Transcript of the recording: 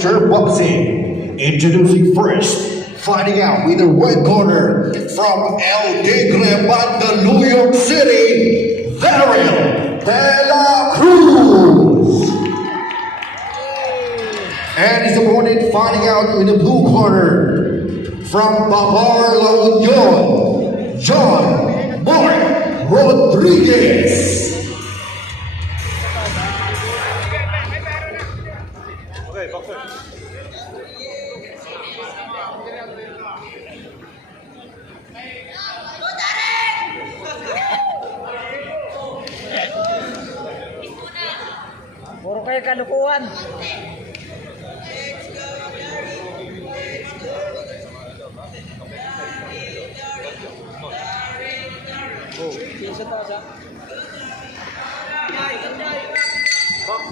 Boxing. Introducing first, fighting out with the red corner from El Tigre Banda, New York City, Daryl De La Cruz. And his opponent fighting out with the blue corner from Babar La Union, John Mark Rodriguez. Puro kayo kalukuhan. Oh, isa taas ha. Bak,